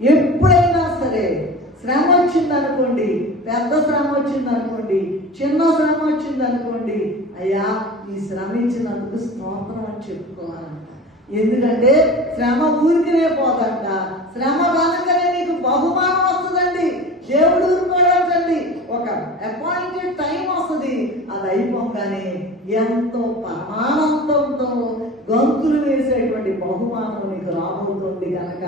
ఎప్పుడైనా సరే శ్రమ వచ్చిందనుకోండి, పెద్ద శ్రమ వచ్చిందనుకోండి, చిన్న శ్రమ వచ్చిందనుకోండి, అయ్యా ఈ శ్రమ ఇచ్చినందుకు స్తోత్రం అని చెప్పుకోవాలంట. ఎందుకంటే శ్రమ ఊరికనే పోదంట, శ్రమ వెనకనే నీకు బహుమానం వస్తుందండి. దేవుడు ఊరుకోవడండి, ఒక అపాయింటెడ్ టైం వస్తుంది. అది అయిపోగానే ఎంతో పరమానందంతో గంతులు వేసేటువంటి బహుమానం నీకు రాబోతుంది. కనుక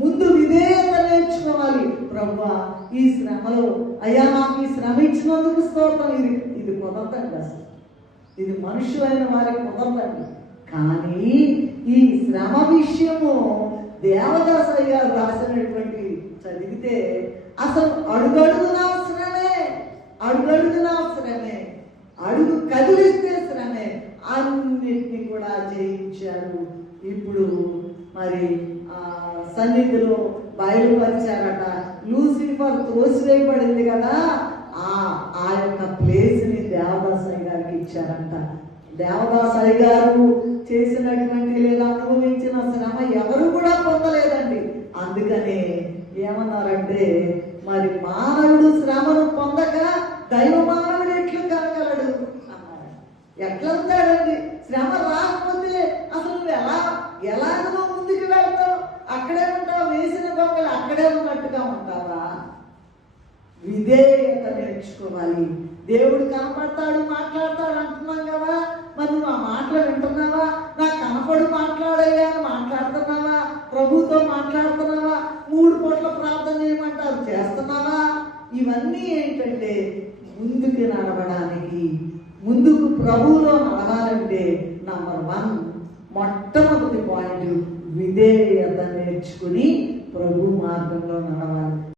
ముందు విధేయత నేర్చుకోవాలి. ప్రభువా ఈ శ్రమలో అయ్యా నాకు ఈ శ్రమ ఇచ్చినందుకు స్తోత్రం. ఇది కుదరదండి, అసలు ఇది మనుషులైన వారికి కుదరదండి. కానీ ఈ శ్రమ విషయము దేవదాసయ్య గారు రాసినటువంటి చదివితే అసలు అడుగడుగునా శ్రమే, అడుగడుగునా శ్రమే, అడుగు కదిలిస్తే శ్రమే, అన్నిటినీ కూడా జయించారు. ఇప్పుడు మరి సన్నిధిలో బయలుపరిచారట. లూసిఫర్ త్రోసివేయబడింది కదా, ఆ యొక్క ప్లేస్ని దేవదాసయ్య గారికి ఇచ్చారంట. దేవదాసయ్య గారు చేసినటువంటి లేదా అనుభవించిన శ్రమ ఎవరు కూడా పొందలేదండి. అందుకనే ఏమన్నారంటే, మరి మానవుడు శ్రమను పొందక దైవ మానవుడు ఎట్లు కలగలడు అన్నారు. ఎట్లా ఉంటాడండి? శ్రమ రాకపోతే అసలు నువ్వు ఎలాగో ముందుకు వెళ్తావు? అక్కడే ఉంటావు, వేసిన బొమ్మలు అక్కడే ఉన్నట్టుగా ఉంటావా? విధేయత నేర్చుకోవాలి. దేవుడు కనపడతాడు, మాట్లాడతాడు అంటున్నాం కదా, మరి నువ్వు ఆ మాటలు వింటున్నావా? నాకు కనపడు మాట్లాడయ్యా అని మాట్లాడుతున్నావా? ప్రభుతో మాట్లాడుతున్నావా? 3 పూట్ల ప్రార్థన చేయమంటారు, చేస్తున్నావా? ఇవన్నీ ఏంటంటే ముందుకు నడవడానికి, ముందుకు ప్రభువులో నడవాలంటే నంబర్ 1 మొట్టమొదటి పాయింట్ విధేయత నేర్చుకుని ప్రభు మార్గంలో నడవాలి.